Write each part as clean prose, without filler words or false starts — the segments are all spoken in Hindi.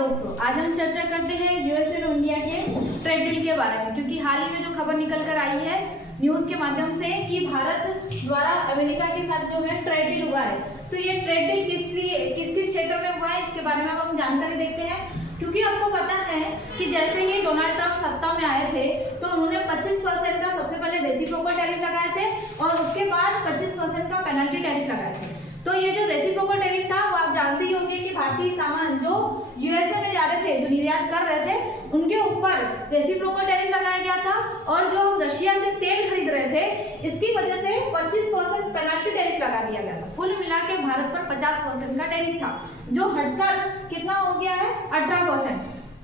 दोस्तों, आज हम चर्चा करते हैं यूएसए और इंडिया के ट्रेड डील के बारे में, क्योंकि हाल ही में जो खबर निकल कर आई है न्यूज के माध्यम से कि भारत द्वारा अमेरिका के साथ जो है ट्रेड डील हुआ है। तो ये ट्रेड डील किस क्षेत्र में हुआ है, इसके बारे में हम जानकारी देखते हैं। क्योंकि आपको पता है कि जैसे ही डोनाल्ड ट्रंप सत्ता में आए थे तो उन्होंने 25% का सबसे पहले रेसिप्रोकल टैरिफ लगाए थे और उसके बाद 25% का पेनल्टी टैरिफ लगाए थे। तो ये जो रेसिप्रोकल टैरिफ था वो आप जानते ही होंगे कि भारतीय सामान जो यूएसए में जा रहे थे, जो निर्यात कर रहे थे, उनके ऊपर रेसिप्रोकल टैरिफ लगाया गया था। और जो हम रशिया से तेल खरीद रहे थे, इसकी वजह से 25% पेनल्टी टैरिफ लगा दिया गया था। कुल मिलाकर भारत पर 50% का टैरिफ था, जो हटकर कितना हो गया है 18%।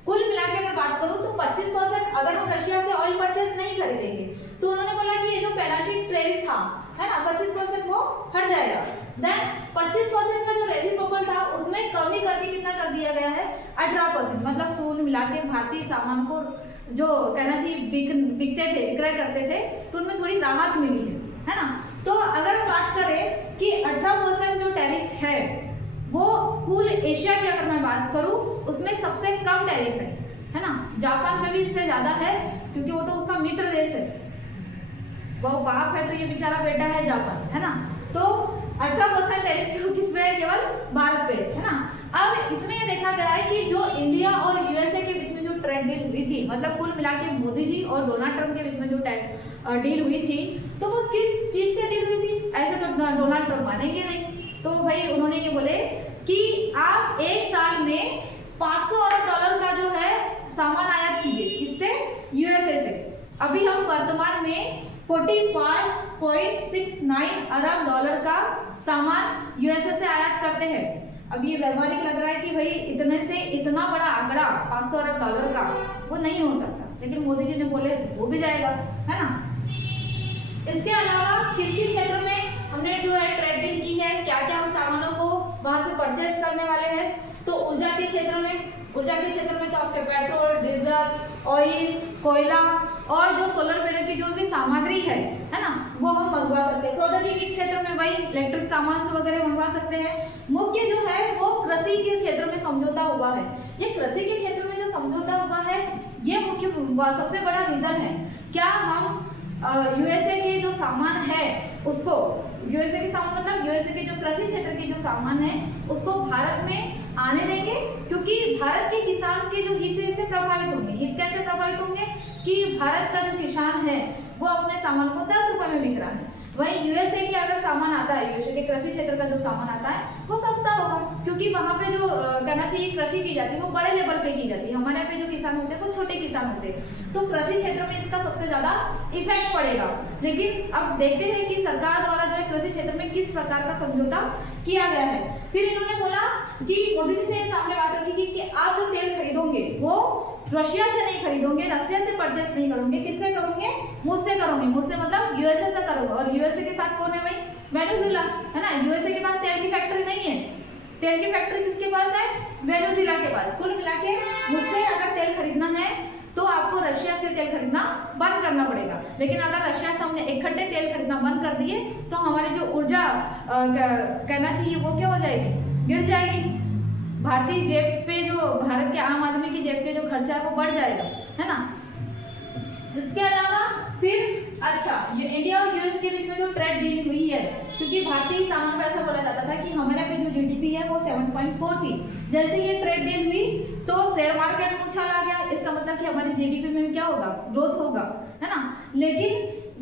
कुल मिलाकर अगर बात करूं तो 25% अगर हम रशिया से ऑयल परचेस नहीं खरीदेंगे तो उन्होंने बोला कि ये जो पेनल्टी टैरिफ था है ना 25% वो हट जाएगा। देन 25% का जो रेसिप्रोकल था उसमें कमी करके कितना कर दिया गया है 18%। मतलब कुल मिलाकर भारतीय सामान को जो कहना चाहिए बिकते थे, विक्रय करते थे, तो उनमें थोड़ी राहत मिली है ना। तो अगर बात करें कि 18% जो टैरिफ है वो कुल एशिया की अगर मैं बात करूं उसमें सबसे कम टैरिफ है ना। जापान में भी इससे ज्यादा है क्योंकि वो तो उसका मित्र देश है, वो बाप है तो ये बेचारा बेटा है जापान, है ना। तो 18% टैरिफ किस पे है, केवल भारत पे, है ना। अब इसमें ये देखा गया है कि जो इंडिया और यूएसए के बीच में जो ट्रेड डील हुई थी, मतलब कुल मिला के मोदी जी और डोनाल्ड ट्रंप के बीच में जो डील हुई थी, तो वो किस चीज से डील हुई थी, ऐसे तो डोनाल्ड ट्रंप मानेंगे नहीं। तो भाई उन्होंने ये बोले कि आप एक साल में 500 अरब डॉलर का जो है सामान आयात कीजिए, किससे, यूएसए से। अभी हम वर्तमान में 45.69 अरब डॉलर का सामान यूएसए से आयात करते हैं। अब ये व्यवहारिक लग रहा है कि भाई इतने से इतना बड़ा आंकड़ा 500 अरब डॉलर का वो नहीं हो सकता, लेकिन मोदी जी ने बोले वो भी जाएगा, है ना। इसके अलावा किस किस क्षेत्र में हमने जो है ट्रेड डील की है, क्या क्या हम सामानों को वहां से परचेस करने वाले हैं, तो ऊर्जा के क्षेत्र में तो आपके पेट्रोल, डीजल, ऑयल, कोयला और जो सोलर पैनल की जो भी सामग्री है ना, वो हम मंगवा सकते हैं। प्रौद्योगिकी क्षेत्र में वही इलेक्ट्रिक सामान वगैरह मंगवा सकते हैं। मुख्य जो है वो कृषि के क्षेत्र में समझौता हुआ है। ये कृषि के क्षेत्र में जो समझौता हुआ है ये मुख्य सबसे बड़ा रीजन है। क्या हम यूएसए के जो सामान है उसको, यूएसए के सामान मतलब यूएसए के जो कृषि क्षेत्र के जो सामान है उसको भारत में आने देंगे, क्योंकि भारत के किसान के जो हित है इससे प्रभावित होंगे। हित कैसे प्रभावित होंगे कि भारत का जो किसान है वो अपने सामान को 10 रुपए में बिक रहा है, वहीं यूएसए के अगर सामान आता है, यूएसए के कृषि क्षेत्र का जो सामान आता है वो सस्ता होगा, क्योंकि वहां पे जो कहना चाहिए कृषि की जाती है वो बड़े लेवल पे की जाती है। हमारे यहाँ पे जो किसान होते हैं वो छोटे किसान होते हैं, तो कृषि क्षेत्र में इसका सबसे ज्यादा इफेक्ट पड़ेगा। लेकिन अब देखते हैं कि सरकार द्वारा जो है कृषि क्षेत्र में किस प्रकार का समझौता किया गया है। फिर इन्होंने बोला कि मोदी जी से सामने बात रखी कि आप जो तेल खरीदोगे वो रशिया से नहीं खरीदोगे, रशिया से परचेस नहीं करोगे, किससे करोगे, मुझसे करोगे। मुझसे मतलब यूएसए से करोगे। और यूएसए के साथ कौन है भाई, वेनेजुएला, है ना। यूएसए के पास तेल की फैक्ट्री नहीं है, तेल की फैक्ट्री किसके पास है, वेनेजुएला के पास। कुल मिला के मुझसे अगर तेल खरीदना है तो आपको रशिया से तेल खरीदना बंद करना पड़ेगा। लेकिन अगर रशिया से हमने इकट्ठे तेल खरीदना बंद कर दिए तो हमारी जो ऊर्जा कहना चाहिए वो क्या हो जाएगी, गिर जाएगी। भारतीय जेब पे जो, भारत के आम आदमी की जेब पे जो खर्चा है वो बढ़ जाएगा, है ना। इसके अलावा फिर अच्छा, ये इंडिया और यूएस के बीच में जो ट्रेड डील हुई है, क्योंकि भारतीय सामान पे ऐसा बोला जाता था कि हमारे पे जो जीडीपी है वो 7.4 थी। जैसे ये ट्रेड डील हुई तो शेयर मार्केट में उछाल आ गया, इसका मतलब कि हमारी जीडीपी में क्या होगा, ग्रोथ होगा, है ना। लेकिन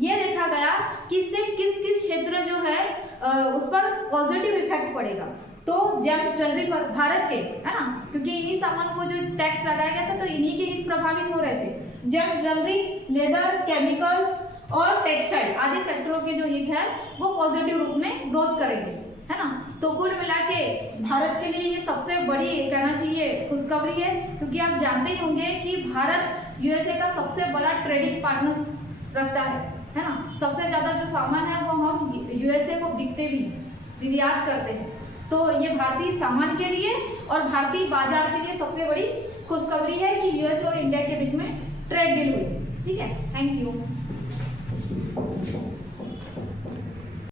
ये देखा गया कि इससे किस किस क्षेत्र जो है उस पर पॉजिटिव इफेक्ट पड़ेगा। तो जेम्स ज्वेलरी पर भारत के, है ना, क्योंकि इन्हीं सामान को जो टैक्स लगाया गया था तो इन्हीं के हित प्रभावित हो रहे थे। जेम्स ज्वेलरी, लेदर, केमिकल्स और टेक्सटाइल आदि सेक्टरों के जो हित है वो पॉजिटिव रूप में ग्रोथ करेंगे, है ना। तो कुल मिला के भारत के लिए ये सबसे बड़ी कहना चाहिए खुशखबरी है, क्योंकि आप जानते ही होंगे कि भारत यूएसए का सबसे बड़ा ट्रेडिंग पार्टनर रखता है ना। सबसे ज्यादा जो सामान है वो हम यूएसए को बिकते भी, निर्यात करते हैं। तो ये भारतीय सामान के लिए और भारतीय बाजार के लिए सबसे बड़ी खुशखबरी है कि यूएस और इंडिया के बीच में ट्रेड डील हुई। ठीक है, थैंक यू।